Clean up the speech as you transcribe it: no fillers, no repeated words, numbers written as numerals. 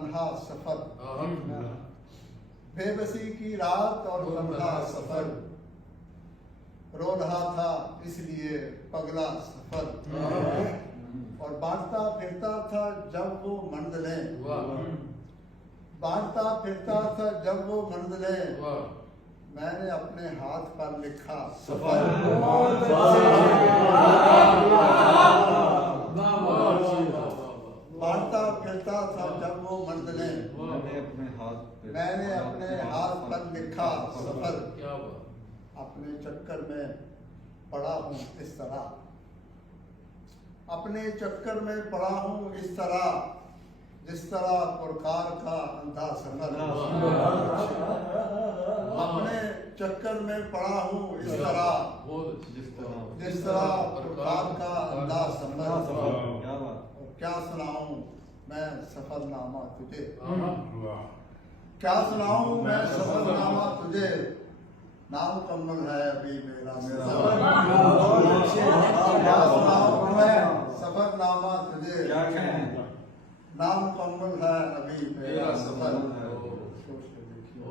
तन्हा सफर, बेबसी की रात और तन्हा सफर, रो रहा था इसलिए पगला सफर, और बांटता फिरता था जब वो मंजिलें, बांटता फिरता था जब वो मंजिलें, मैंने अपने हाथ पर लिखा सफर। बांटता फिरता था जब वो मंजिलें, मैंने अपने हाथ पर लिखा सफर। अपने चक्कर में पड़ा हूँ इस तरह, अपने चक्कर में पड़ा हूँ इस तरह, जिस तरह पुरकार का अंधा सफर। अपने चक्कर में पड़ा हूँ इस तरह, जिस तरह पुरकार का अंधा सफर। और क्या सुनाऊं मैं सफरनामा तुझे, क्या सुनाऊं मैं सफरनामा तुझे, नामुकम्मल है अभी मेरा सफर। क्या सुनाऊं मैं सफरनामा तुझे, नामुकम्मल है अभी मेरा सफर। सोच के देखिए।